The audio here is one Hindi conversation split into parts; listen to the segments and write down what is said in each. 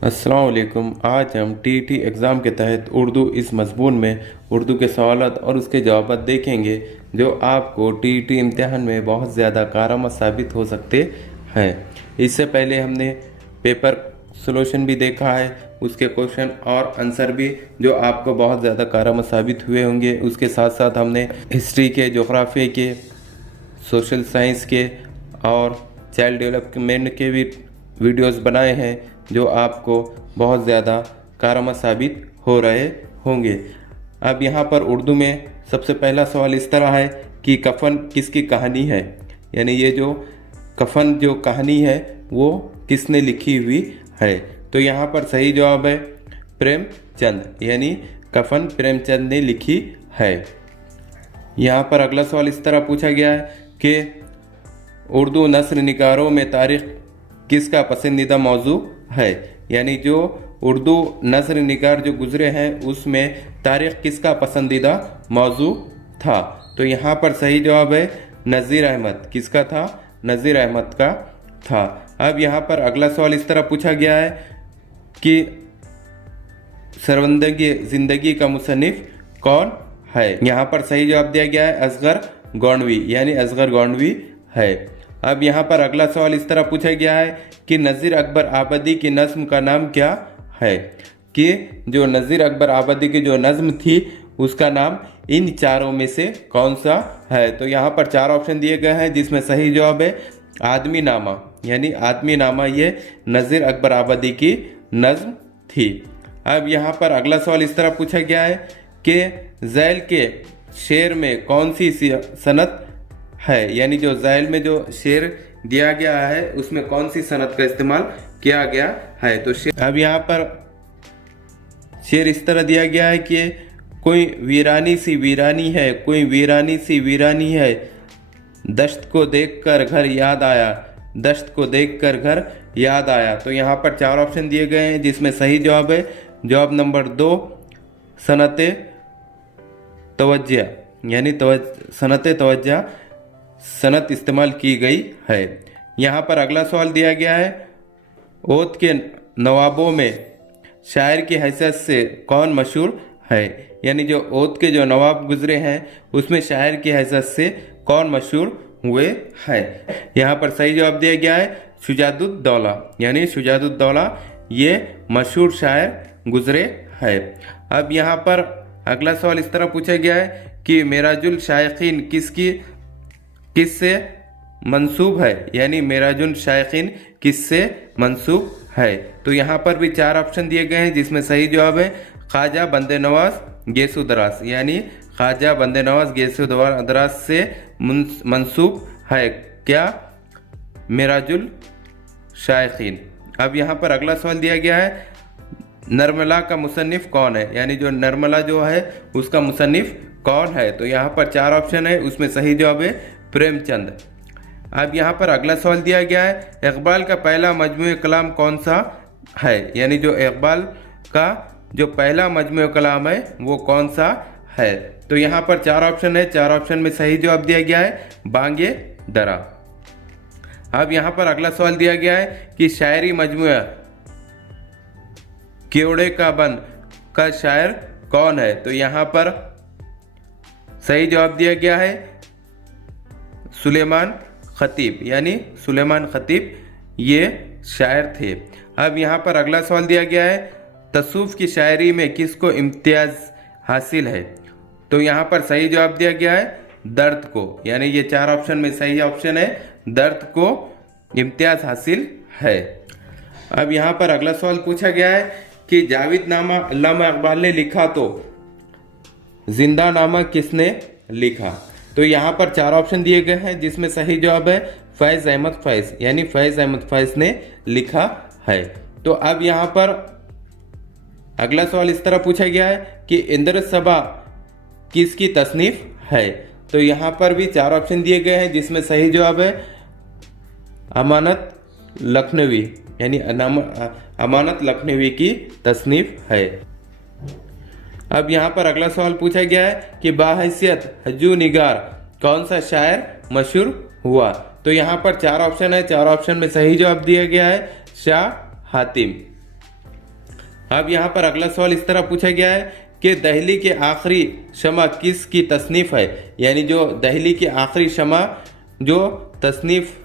अस्सलाम वालेकुम। आज हम टीईटी एग्ज़ाम के तहत उर्दू इस मज़मून में उर्दू के सवालात और उसके जवाब देखेंगे जो आपको टीईटी इम्तिहान में बहुत ज़्यादा कारआमद साबित हो सकते हैं। इससे पहले हमने पेपर सॉल्यूशन भी देखा है, उसके क्वेश्चन और आंसर भी जो आपको बहुत ज़्यादा कारआमद साबित हुए होंगे। उसके साथ साथ हमने हिस्ट्री के, जोग्राफी के, सोशल साइंस के और चाइल्ड डेवलपमेंट के भी वीडियोस बनाए हैं जो आपको बहुत ज़्यादा कारआमद साबित हो रहे होंगे। अब यहाँ पर उर्दू में सबसे पहला सवाल इस तरह है कि कफन किसकी कहानी है, यानी ये जो कफन जो कहानी है वो किसने लिखी हुई है। तो यहाँ पर सही जवाब है प्रेमचंद, यानी कफन प्रेमचंद ने लिखी है। यहाँ पर अगला सवाल इस तरह पूछा गया है कि उर्दू नस्र निगारों में तारीख किसका पसंदीदा मौजू है, यानी जो उर्दू नस्र निगार जो गुजरे हैं उसमें तारीख किसका पसंदीदा मौजू था। तो यहाँ पर सही जवाब है नज़ीर अहमद। किसका था? नज़ीर अहमद का था। अब यहाँ पर अगला सवाल इस तरह पूछा गया है कि सरवंदगी ज़िंदगी का मुसन्निफ कौन है। यहाँ पर सही जवाब दिया गया है असगर गौनवी, यानी असगर गौनवी है। अब यहाँ पर अगला सवाल इस तरह पूछा गया है कि नज़ीर अकबर आबदी की नज़्म का नाम क्या है, कि जो नज़ीर अकबर आबदी की जो नज़्म थी उसका नाम इन चारों में से कौन सा है। तो यहाँ पर चार ऑप्शन दिए गए हैं जिसमें सही जवाब है आदमी नामा, यानी आदमी नामा ये नज़ीर अकबर आबदी की नज़्म थी। अब यहाँ पर अगला सवाल इस तरह पूछा गया है कि ज़ैल के शेर में कौन सी सनत है, यानी जो ज़ैल में जो शेर दिया गया है उसमें कौन सी सनत का इस्तेमाल किया गया है। तो शेर, अब यहाँ पर शेर इस तरह दिया गया है कि कोई वीरानी सी वीरानी है, कोई वीरानी सी वीरानी है, दश्त को देखकर घर याद आया, दश्त को देखकर घर याद आया। तो यहाँ पर चार ऑप्शन दिए गए हैं जिसमें सही जवाब है जवाब नंबर 2 सनत तवज्जा, यानी सनत तवज्जा सनत इस्तेमाल की गई है। यहाँ पर अगला सवाल दिया गया है ओत के नवाबों में शायर की हैसियत से कौन मशहूर है, यानी जो ओत के जो नवाब गुजरे हैं उसमें शायर की हैसियत से कौन मशहूर हुए हैं। यहाँ पर सही जवाब दिया गया है शुजाउद्दौला, यानी शुजाउद्दौला ये मशहूर शायर गुजरे है। अब यहाँ पर अगला सवाल इस तरह पूछा गया है कि मेराजुल शायकीन किससे मंसूब है, यानी मेराजुल शायकीन किससे मंसूब है। तो यहाँ पर भी चार ऑप्शन दिए गए हैं जिसमें सही जवाब है ख्वाजा बंदे नवाज गेसु दरास, यानी ख्वाजा बंदे नवाज गेसु दरास से मंसूब है क्या मेराजुल शायकीन। अब यहाँ पर अगला सवाल दिया गया है नरमला का मुसन्निफ कौन है, यानी जो नरमला जो है उसका मुसन्निफ कौन है। तो यहाँ पर चार ऑप्शन है, उसमें सही जवाब है प्रेमचंद। अब यहाँ पर अगला सवाल दिया गया है इकबाल का पहला मजमूए कलाम कौन सा है, यानी जो इकबाल का जो पहला मजमूए कलाम है वो कौन सा है। तो यहाँ पर चार ऑप्शन है, चार ऑप्शन में सही जवाब दिया गया है बांगे दरा। अब यहाँ पर अगला सवाल दिया गया है कि शायरी मजमूआ क्योड़े का बन का शायर कौन है। तो यहाँ पर सही जवाब दिया गया है सुलेमान खतीब, यानी सुलेमान खतीब ये शायर थे। अब यहाँ पर अगला सवाल दिया गया है तसूफ की शायरी में किसको इम्तियाज हासिल है। तो यहाँ पर सही जवाब दिया गया है दर्द को, यानी ये चार ऑप्शन में सही ऑप्शन है दर्द को इम्तियाज हासिल है। अब यहाँ पर अगला सवाल पूछा गया है कि जावेद नामा अल्लामा इकबाल ने लिखा तो जिंदा नामा किसने लिखा। तो यहाँ पर चार ऑप्शन दिए गए हैं जिसमें सही जवाब है फैज़ अहमद फैज़, यानी फैज़ अहमद फैज़ ने लिखा है। तो अब यहाँ पर अगला सवाल इस तरह पूछा गया है कि इंद्र सबा किसकी तसनीफ है। तो यहाँ पर भी चार ऑप्शन दिए गए हैं जिसमें सही जवाब है अमानत लखनवी, यानी अमानत लखनवी की तसनीफ है। अब यहाँ पर अगला सवाल पूछा गया है कि बाहैसियत हज्जू निगार कौन सा शायर मशहूर हुआ। तो यहाँ पर चार ऑप्शन है, चार ऑप्शन में सही जवाब दिया गया है शाह हातिम। अब यहाँ पर अगला सवाल इस तरह पूछा गया है कि दहली के आखिरी शमा किस की तसनीफ है, यानी जो दहली की आखिरी शमा जो तसनीफ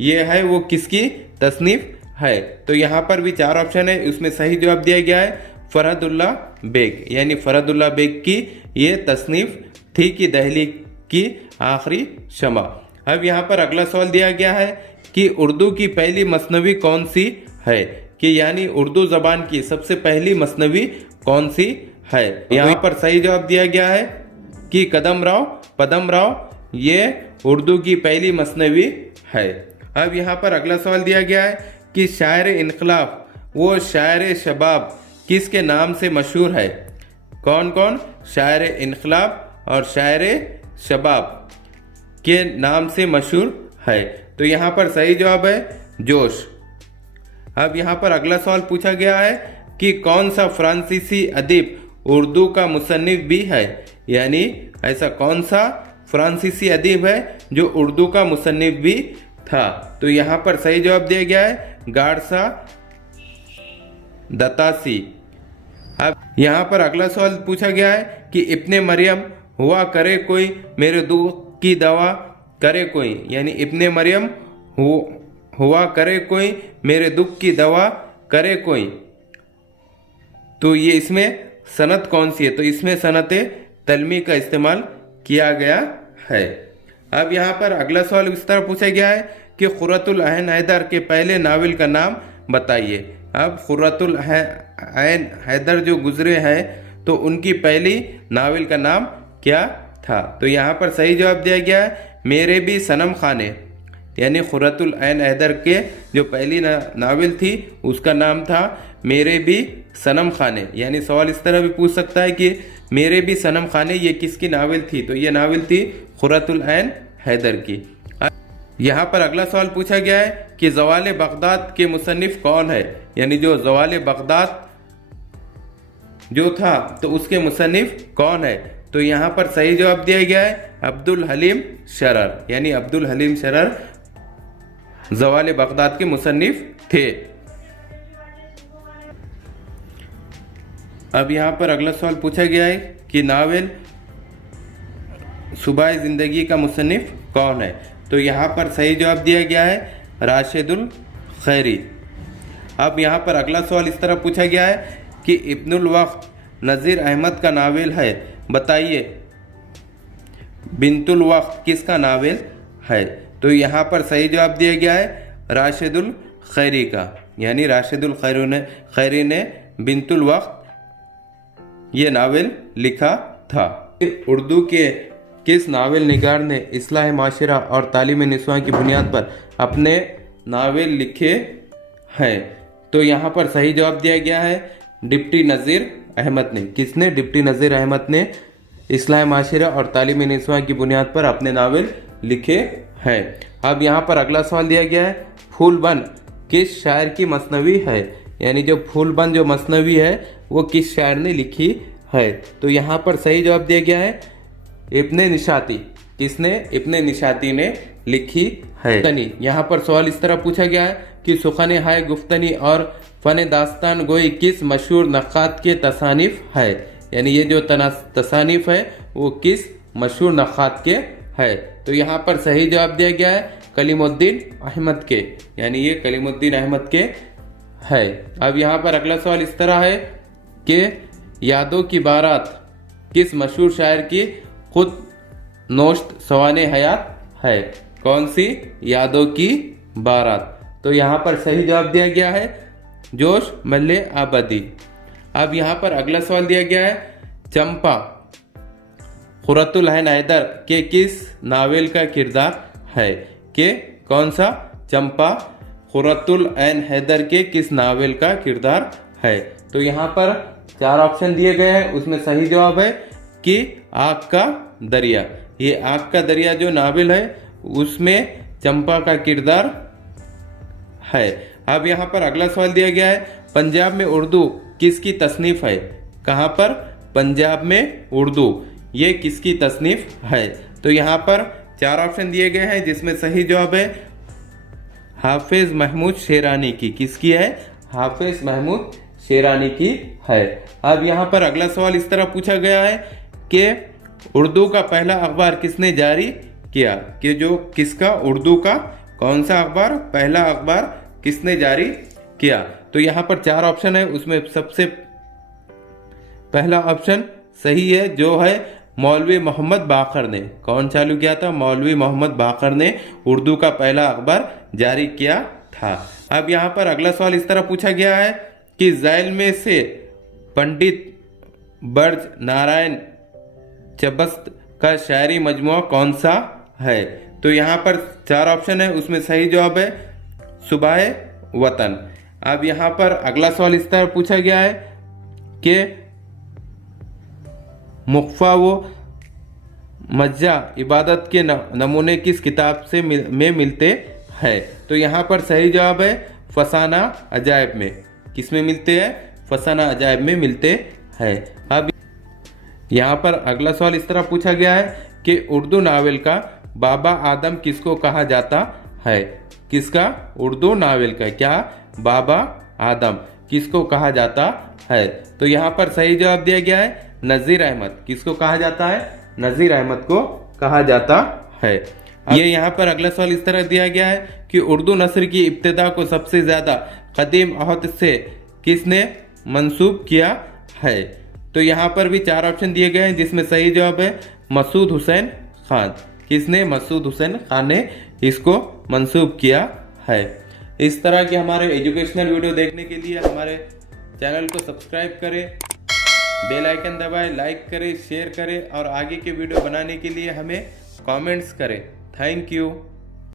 ये है वो किसकी तसनीफ है। तो यहाँ पर भी 4 ऑप्शन है, उसमें सही जवाब दिया गया है फरहदुल्ला बेग, यानी फरहदुल्ला बेग की ये तसनीफ थी कि दहली की आखिरी शमा। अब यहाँ पर अगला सवाल दिया गया है कि उर्दू की पहली मसनवी कौन सी है, कि यानी उर्दू जबान की सबसे पहली मसनवी कौन सी है। यहाँ पर सही जवाब दिया गया है कि पदम राव ये उर्दू की पहली मसनवी है। अब यहाँ पर अगला सवाल दिया गया है कि शायर इनकलाब वो शायर शबाब किसके नाम से मशहूर है। कौन कौन, शायर इनकलाब और शायर शबाब के नाम से मशहूर है। तो यहाँ पर सही जवाब है जोश। अब यहाँ पर अगला सवाल पूछा गया है कि कौन सा फ्रांसीसी अदीब उर्दू का मुसन्निफ भी है, यानी ऐसा कौन सा फ्रांसीसी अदीब है जो उर्दू का मुसन्निफ भी था। तो यहाँ पर सही जवाब दिया गया है गारसा दतासी। अब यहाँ पर अगला सवाल पूछा गया है कि इब्ने मरियम हुआ करे कोई मेरे दुख की दवा करे कोई, यानी इब्ने मरियम हुआ करे कोई मेरे दुख की दवा करे कोई। तो ये इसमें सनत कौन सी है, तो इसमें सनत तलमी का इस्तेमाल किया गया है। अब यहाँ पर अगला सवाल इस तरह पूछा गया है कि खुर्रतुल ऐन हैदर के पहले नावल का नाम बताइए। अब खुर्रतुल ऐन हैदर जो गुजरे हैं तो उनकी पहली नावल का नाम क्या था। तो यहाँ पर सही जवाब दिया गया है मेरे भी सनम खाने, यानी खुर्रतुल ऐन हैदर के जो पहली नावल थी उसका नाम था मेरे भी सनम खाने। यानी सवाल इस तरह भी पूछ सकता है कि मेरे भी सनम खाने ये किसकी नावल थी, तो ये नावल थी खुर्रतुल ऐन हैदर की। यहाँ पर अगला सवाल पूछा गया है कि ज़वाल बगदाद के मुसन्निफ कौन है, यानी जो ज़वाल बगदाद जो था तो उसके मुसन्निफ कौन है। तो यहाँ पर सही जवाब दिया गया है अब्दुल हलीम शरर, यानी अब्दुल हलीम शरर ज़वाल बगदाद के मुसन्निफ थे। अब यहाँ पर अगला सवाल पूछा गया है कि नावल सुबह ज़िंदगी का मुसन्निफ कौन है। तो यहाँ पर सही जवाब दिया गया है राशिदुल खैरी। अब यहाँ पर अगला सवाल इस तरह पूछा गया है कि इब्नुल वक्त नज़ीर अहमद का नावल है, बताइए बिंतुल वक्त किसका नावल है। तो यहाँ पर सही जवाब दिया गया है राशिदुल खैरी का, यानी राशिदुल खैरी ने बिंतुल वक्त ये नावल लिखा था। उर्दू के किस नावल निगार ने इस्लाह माशरा और तालीम निस्वां की बुनियाद पर अपने नावल लिखे हैं। तो यहाँ पर सही जवाब दिया गया है डिप्टी नज़ीर अहमद ने। किसने, डिप्टी नज़ीर अहमद ने इस्लाह माशरा और तालीम निस्वां की बुनियाद पर अपने नावल लिखे हैं। अब यहाँ पर अगला सवाल दिया गया है फूलबंद किस शायर की मसनवी है, यानी जो फूलबंद जो मसनवी है वो किस शायर ने लिखी है। तो यहाँ पर सही जवाब दिया गया है इब्ने निशाती। किसने, इब्ने निशाती ने लिखी है। यहाँ पर सवाल इस तरह पूछा गया है कि सुखने हाय गुफ्तनी और फन दास्तान गोई किस मशहूर नक्कात के तसानिफ है, यानी ये जो तसानिफ है वो किस मशहूर नक्कात के है। तो यहाँ पर सही जवाब दिया गया है कलीमुद्दीन अहमद के, यानी ये कलीमुद्दीन अहमद के है। अब यहाँ पर अगला सवाल इस तरह है कि यादों की बारात किस मशहूर शायर की खुद नोश्त सवाने हयात है। कौन सी, यादों की बारात। तो यहाँ पर सही जवाब दिया गया है जोश मल्ले आबादी। अब यहाँ पर अगला सवाल दिया गया है चंपा खुर्रतुल ऐन हैदर के किस नावल का किरदार है, के कौन सा, चंपा खुर्रतुल ऐन हैदर के किस नावल का किरदार है। तो यहाँ पर 4 ऑप्शन दिए गए हैं, उसमें सही जवाब है कि आग का दरिया। ये आग का दरिया जो नावल है उसमें चंपा का किरदार है। अब यहाँ पर अगला सवाल दिया गया है पंजाब में उर्दू किसकी तसनीफ है। कहाँ पर, पंजाब में उर्दू ये किसकी तसनीफ है। तो यहाँ पर 4 ऑप्शन दिए गए हैं जिसमें सही जवाब है हाफिज महमूद शेरानी की। किसकी है, हाफिज महमूद शेरानी की है। अब यहाँ पर अगला सवाल इस तरह पूछा गया है कि उर्दू का पहला अखबार किसने जारी किया, कि जो किसका उर्दू का कौन सा अखबार, पहला अखबार किसने जारी किया। तो यहाँ पर 4 ऑप्शन है, उसमें सबसे पहला ऑप्शन सही है जो है मौलवी मोहम्मद बाकर ने। कौन चालू किया था? मौलवी मोहम्मद बाकर ने उर्दू का पहला अखबार जारी किया था। अब यहाँ पर अगला सवाल इस तरह पूछा गया है कि झैल में से पंडित बर्ज नारायण चबस्त का शायरी मजमुआ कौन सा है। तो यहाँ पर 4 ऑप्शन है, उसमें सही जवाब है सुबाह वतन। अब यहाँ पर अगला सवाल इस तरह पूछा गया है कि मुख्फा व मज्जा इबादत के नमूने किस किताब से में मिलते हैं। तो यहाँ पर सही जवाब है फसाना अजायब में। किस में मिलते हैं? फसाना अजायब में मिलते हैं। अब यहाँ पर अगला सवाल इस तरह पूछा गया है कि उर्दू नावल का बाबा आदम किसको कहा जाता है। किसका? उर्दू नावल का क्या बाबा आदम किसको कहा जाता है। तो यहाँ पर सही जवाब दिया गया है नज़ीर अहमद। किसको कहा जाता है? नज़ीर अहमद को कहा जाता है। ये यहाँ पर अगला सवाल इस तरह दिया गया है कि उर्दू नस्र की इब्तिदा को सबसे ज्यादा कदीम अहद से किसने मंसूब किया है। तो यहाँ पर भी 4 ऑप्शन दिए गए हैं, जिसमें सही जवाब है मसूद हुसैन खान। किसने? मसूद हुसैन खान ने इसको मंसूब किया है। इस तरह के हमारे एजुकेशनल वीडियो देखने के लिए हमारे चैनल को सब्सक्राइब करें, बेल आइकन दबाएं, लाइक करें, शेयर करें और आगे के वीडियो बनाने के लिए हमें कमेंट्स करें। Thank you.